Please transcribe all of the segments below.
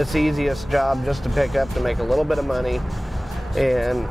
it's the easiest job just to pick up to make a little bit of money, and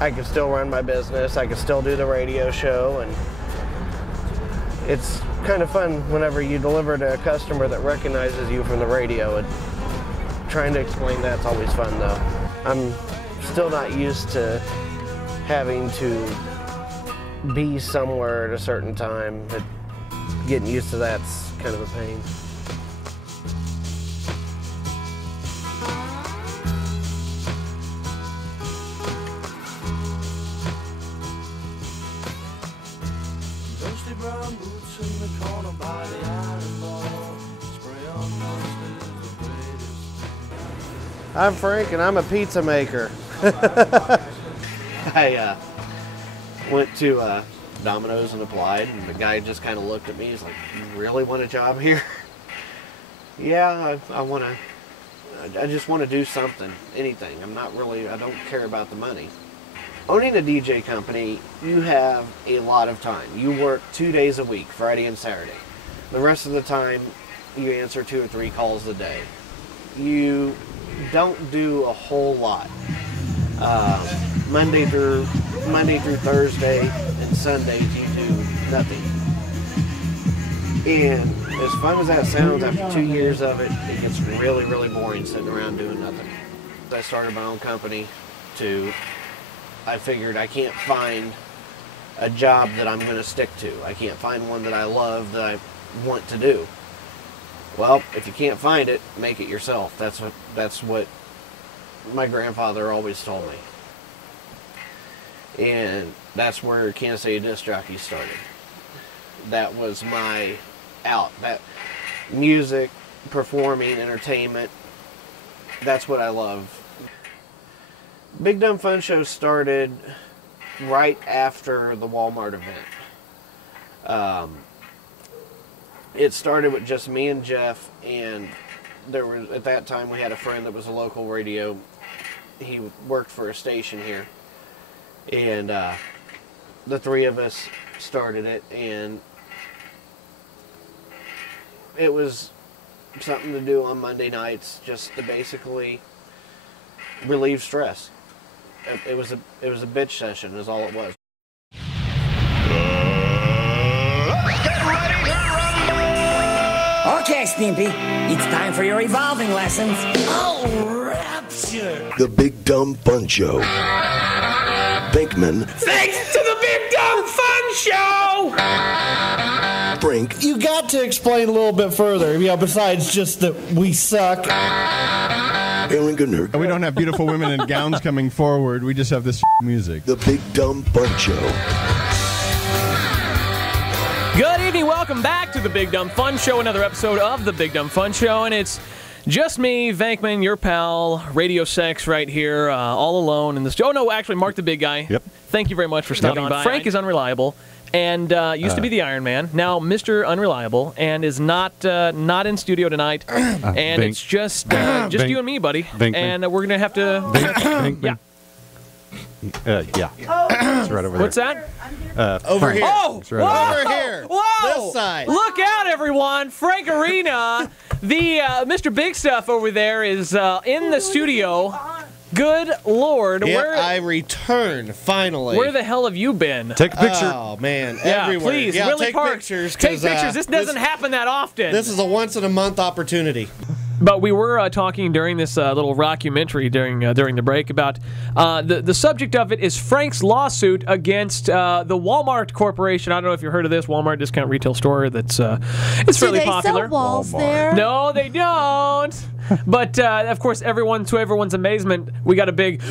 I can still run my business. I can still do the radio show, and it's kind of fun whenever you deliver to a customer that recognizes you from the radio. And trying to explain that's always fun, though. I'm still not used to having to be somewhere at a certain time. Getting used to that's kind of a pain. Brown boots in the corner by the iron bar. Spray on dust is the greatest. I'm Frank, and I'm a pizza maker. I went to Domino's and applied, and the guy just kind of looked at me. He's like, "You really want a job here?" Yeah, I just want to do something, anything. I don't care about the money. Owning a DJ company, you have a lot of time. You work 2 days a week, Friday and Saturday. The rest of the time, you answer 2 or 3 calls a day. You don't do a whole lot. Monday through Thursday and Sundays, you do nothing. And as fun as that sounds, after 2 years of it, it gets really, really boring sitting around doing nothing. I started my own company I figured I can't find a job that I'm going to stick to. I can't find one that I love, that I want to do. Well, if you can't find it, make it yourself. That's what my grandfather always told me. And that's where Kansas City Disc Jockey started. That was my out. That music, performing, entertainment, that's what I love. Big Dumb Fun Show started right after the Walmart event. It started with just me and Jeff, and at that time we had a friend that was a local radio. He worked for a station here, and the 3 of us started it, and it was something to do on Monday nights just to basically relieve stress. It was a bitch session is all it was. Get ready to rumble! Okay, Stimpy, it's time for your evolving lessons. Oh, rapture! The Big Dumb Fun Show. Pinkman. Thanks to the Big Dumb Fun Show! Frank. You got to explain a little bit further, besides just that we suck. Aaron Gunner. We don't have beautiful women in gowns coming forward. We just have this music. The Big Dumb Fun Show. Good evening. Welcome back to the Big Dumb Fun Show. Another episode of the Big Dumb Fun Show. And it's just me, Vankman, your pal, Radio Sex right here, all alone in this. Oh, no, actually, Mark the Big Guy. Yep. Thank you very much for stopping by. Frank is unreliable. And used to be the Iron Man, now Mr. Unreliable, and is not in studio tonight. And it's just you and me, buddy. And we're gonna have to. Yeah. It's right over there. What's that? Over here. Oh, right over here. Whoa! This side. Look out, everyone! Frank Arena, the Mr. Big Stuff over there is in the studio. Good Lord. Yep, I returned, finally. Where the hell have you been? Take a picture. Oh, man. Yeah, everywhere. please, yeah, Willie take Park. pictures. Take pictures. This doesn't happen that often. This is a once-in-a-month opportunity. But we were talking during this little rockumentary during the break about the subject of it is Frank's lawsuit against the Walmart Corporation. I don't know if you've heard of this Walmart discount retail store that's it's fairly popular. Do they sell walls there? No, they don't. But of course, to everyone's amazement, we got a big.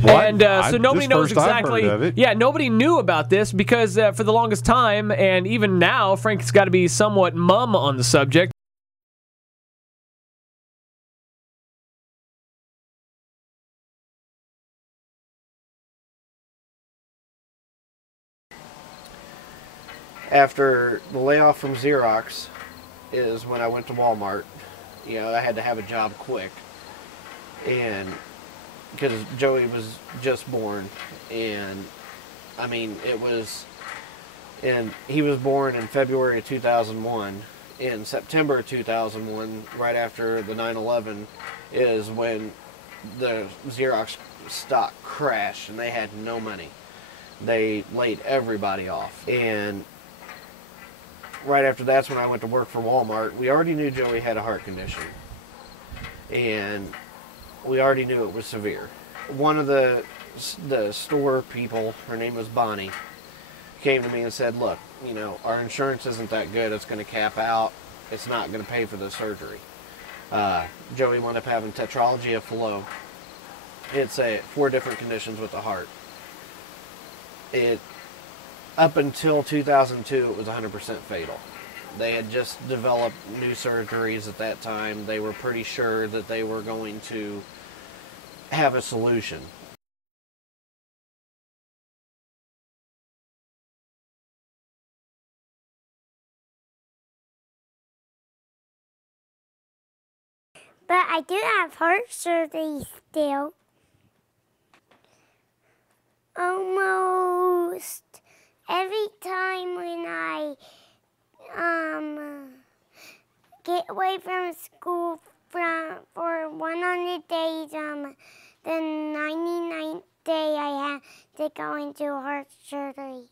And so nobody knows exactly. Yeah, nobody knew about this because for the longest time, and even now, Frank's got to be somewhat mum on the subject. After the layoff from Xerox is when I went to Walmart. You know, I had to have a job quick. And because Joey was just born. And, I mean, he was born in February of 2001. in September of 2001, right after the 9/11, is when the Xerox stock crashed and they had no money. They laid everybody off. And right after that's when I went to work for Walmart. We already knew Joey had a heart condition. And we already knew it was severe. One of the store people, her name was Bonnie, came to me and said, look, you know, our insurance isn't that good. It's going to cap out. It's not going to pay for the surgery. Joey wound up having tetralogy of Fallot. It's 4 different conditions with the heart. Up until 2002, it was 100% fatal. They had just developed new surgeries at that time. They were pretty sure that they were going to have a solution. But I do have heart surgery still. Almost every time when I get away from school for 100 days, the 99th day I have to go into heart surgery.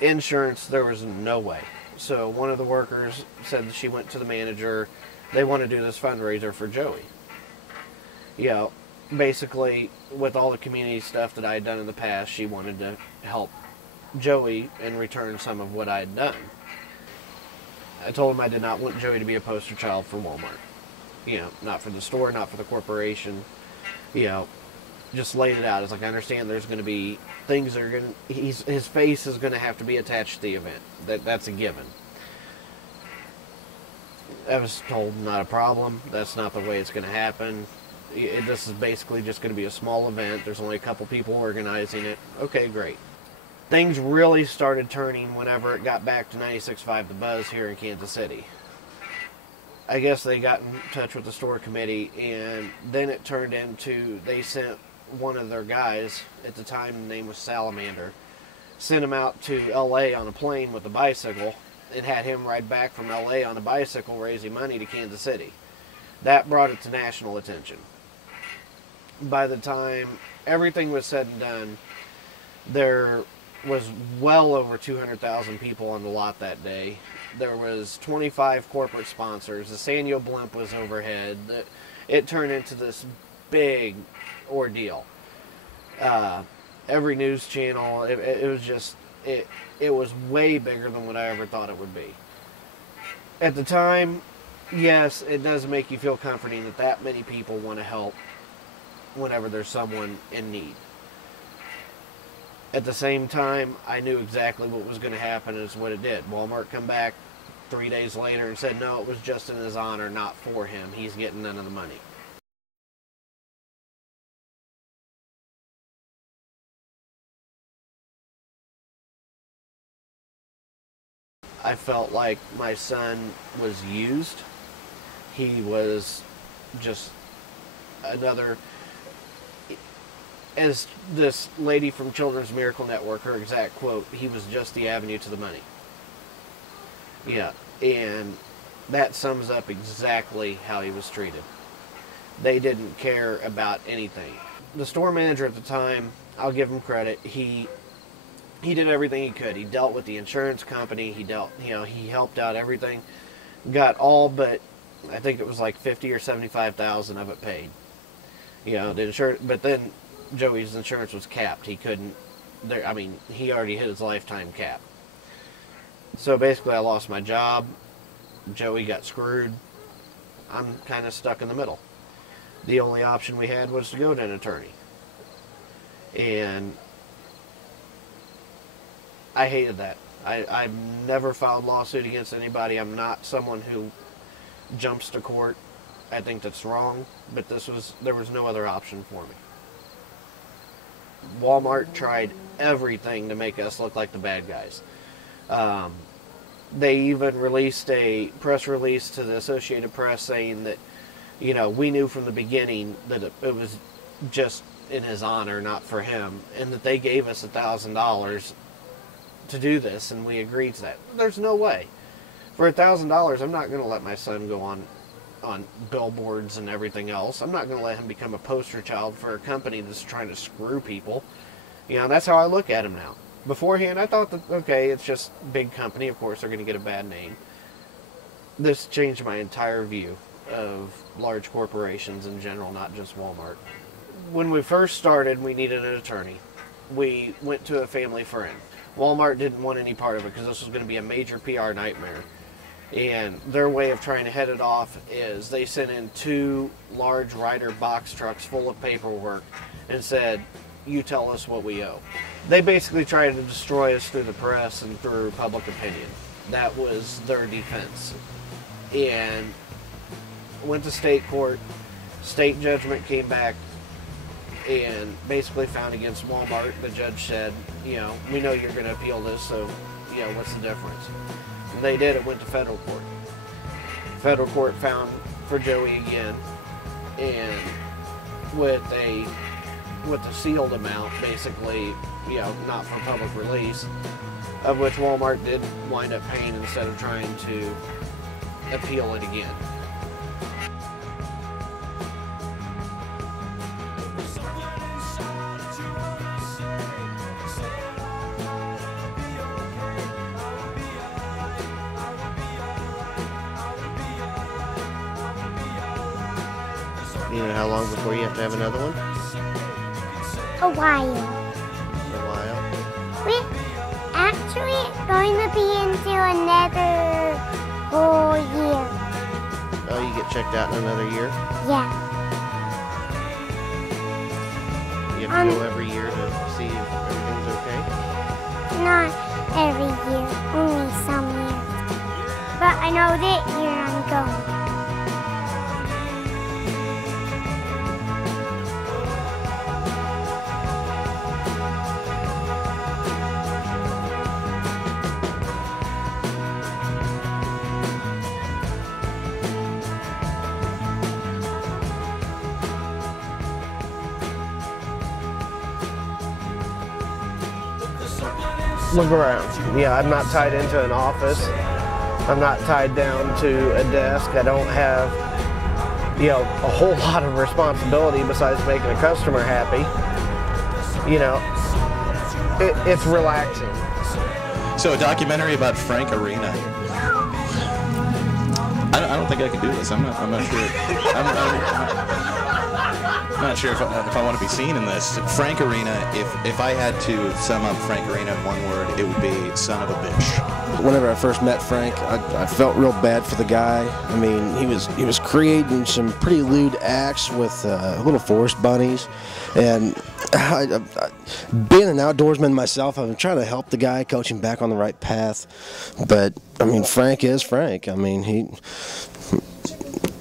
Insurance, there was no way. So one of the workers said that she went to the manager. They want to do this fundraiser for Joey. You know, basically, with all the community stuff that I had done in the past, she wanted to help Joey and return some of what I had done. I told him I did not want Joey to be a poster child for Walmart. You know, not for the store, not for the corporation. You know, just laid it out. It's like, I understand there's going to be things that are going to... His face is going to have to be attached to the event. That's a given. I was told, not a problem. That's not the way it's going to happen. This is basically just going to be a small event. There's only a couple people organizing it. Okay, great. Things really started turning whenever it got back to 96.5 The Buzz here in Kansas City. I guess they got in touch with the store committee, and then it turned into, they sent one of their guys, at the time the name was Salamander, sent him out to LA on a plane with a bicycle and had him ride back from LA on a bicycle raising money to Kansas City. That brought it to national attention. By the time everything was said and done, there was well over 200,000 people on the lot that day. There was 25 corporate sponsors. The Sanyo blimp was overhead. It turned into this big ordeal. Every news channel, it was just, it was way bigger than what I ever thought it would be. At the time, yes, it does make you feel comforting that that many people want to help whenever there's someone in need. At the same time, I knew exactly what was going to happen is what it did. Walmart come back 3 days later and said, no, it was just in his honor, not for him. He's getting none of the money. I felt like my son was used. He was just another, as this lady from Children's Miracle Network, her exact quote, he was just the avenue to the money. Yeah, and that sums up exactly how he was treated. They didn't care about anything. The store manager at the time, I'll give him credit, he did everything he could. He dealt with the insurance company, he helped out everything. Got all but, I think it was like 50 or 75,000 of it paid. You know, the insurance, but then Joey's insurance was capped. He couldn't, he already hit his lifetime cap. So basically I lost my job. Joey got screwed. I'm kind of stuck in the middle. The only option we had was to go to an attorney. And I hated that. I've never filed a lawsuit against anybody. I'm not someone who jumps to court. I think that's wrong, but there was no other option for me. Walmart tried everything to make us look like the bad guys. They even released a press release to the Associated Press saying that, you know, we knew from the beginning that it was just in his honor, not for him, and that they gave us $1,000 to do this, and we agreed to that. There's no way. For $1,000, I'm not going to let my son go on billboards and everything else. I'm not going to let him become a poster child for a company that's trying to screw people. You know, that's how I look at him now. Beforehand, I thought that, okay, it's just big company. Of course, they're going to get a bad name. This changed my entire view of large corporations in general, not just Walmart. When we first started, we needed an attorney. We went to a family friend. Walmart didn't want any part of it because this was going to be a major PR nightmare. And their way of trying to head it off is they sent in 2 large Ryder box trucks full of paperwork and said, you tell us what we owe. They basically tried to destroy us through the press and through public opinion. That was their defense. And went to state court. State judgment came back and basically found against Walmart. The judge said, you know, we know you're going to appeal this, so, you know, what's the difference? And they did. It went to federal court. Federal court found for Joey again, and with a sealed amount, basically, you know, not for public release, of which Walmart did wind up paying instead of trying to appeal it again. You know how long before you have to have another one? A while. A while? We're actually going to be into another whole year. Oh, you get checked out in another year? Yeah. You have to go every year to see if everything's okay? Not every year, only some years. But I know that year I'm going. Look around. Yeah, I'm not tied into an office. I'm not tied down to a desk. I don't have, you know, a whole lot of responsibility besides making a customer happy. You know, it's relaxing. So a documentary about Frank Arena. I don't think I can do this. I'm not sure. I'm not sure if I want to be seen in this. Frank Arena, if I had to sum up Frank Arena in one word, it would be son of a bitch. Whenever I first met Frank, I felt real bad for the guy. I mean, he was creating some pretty lewd acts with little forest bunnies, and being an outdoorsman myself, I'm trying to help the guy, coach him back on the right path. But I mean, Frank is Frank. I mean,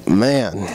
man.